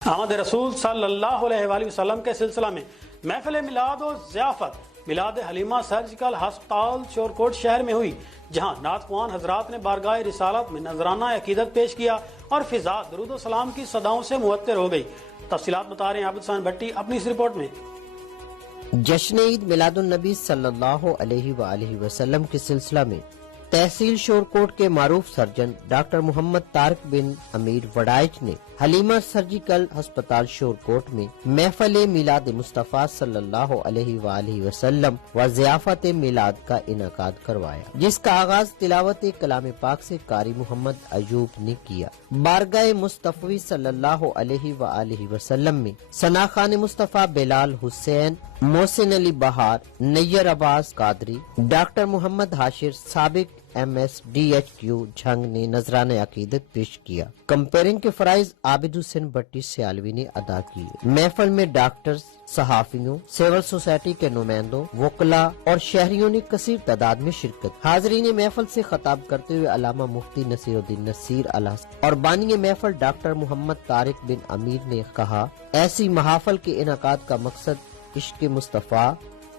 آمد رسول صلی اللہ علیہ وآلہ وسلم کے سلسلہ میں محفل میلاد و ضیافت میلاد حلیمہ سرجیکل ہسپتال شورکوٹ شہر میں ہوئی، جہاں نعت خوان حضرات نے بارگاہ رسالت میں نذرانہ عقیدت پیش کیا اور فضا درود و سلام کی صداؤں سے معطر ہو گئی۔ تفصیلات بتا رہے ہیں عابد حسین بھٹی اپنی اس رپورٹ میں۔ جشن عید میلاد النبی صلی اللہ علیہ وآلہ وسلم کے سلسلہ میں تحصیل شورکوٹ کے معروف سرجن ڈاکٹر محمد طارق بن امیر وڈائچ نے حلیمہ سرجیکل ہسپتال شورکوٹ میں محفل میلاد مصطفیٰ صلی اللہ علیہ وآلہ وسلم و ضیافت میلاد کا انعقاد کروایا، جس کا آغاز تلاوت کلام پاک سے قاری محمد ایوب نے کیا۔ بارگاہ مصطفی صلی اللہ علیہ وآلہ وسلم میں ثنا خان مصطفیٰ بلال حسین، محسن علی بہار، نیر عباس قادری، ڈاکٹر محمد حاشر، سابق MSDHQ جھنگ نے نذرانہ عقیدت پیش کیا۔ کمپیرنگ کے فرائض عابد حسین بھٹی سیالوی نے ادا کیے۔ محفل میں ڈاکٹرز، صحافیوں، سول سوسائٹی کے نمائندوں، وکلاء اور شہریوں نے کثیر تعداد میں شرکت۔ حاضرین محفل سے خطاب کرتے ہوئے علامہ مفتی نصیر الدین نصیر اور بانی محفل ڈاکٹر محمد طارق بن امیر نے کہا، ایسی محافل کے انعقاد کا مقصد عشق مصطفیٰ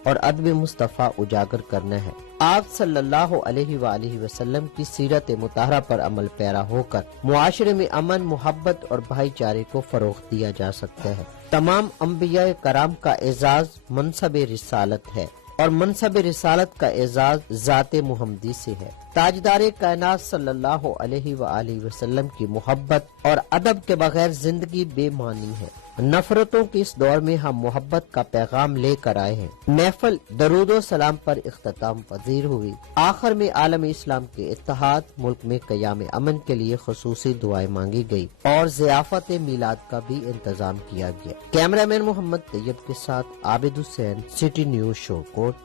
اور ادب مصطفیٰ اجاگر کرنا ہے۔ آپ صلی اللہ علیہ وآلہ وسلم کی سیرت مطہرہ پر عمل پیرا ہو کر معاشرے میں امن، محبت اور بھائی چارے کو فروغ دیا جا سکتا ہے۔ تمام انبیاء کرام کا اعزاز منصب رسالت ہے اور منصب رسالت کا اعزاز ذات محمدی سے ہے۔ تاجدار کائنات صلی اللہ علیہ وآلہ وسلم کی محبت اور ادب کے بغیر زندگی بے معنی ہے۔ نفرتوں کے اس دور میں ہم محبت کا پیغام لے کر آئے ہیں۔ محفل درود و سلام پر اختتام پذیر ہوئی۔ آخر میں عالم اسلام کے اتحاد، ملک میں قیام امن کے لیے خصوصی دعائیں مانگی گئی اور ضیافت میلاد کا بھی انتظام کیا گیا۔ کیمرہ مین محمد طیب کے ساتھ عابد حسین، سٹی نیوز شورکوٹ۔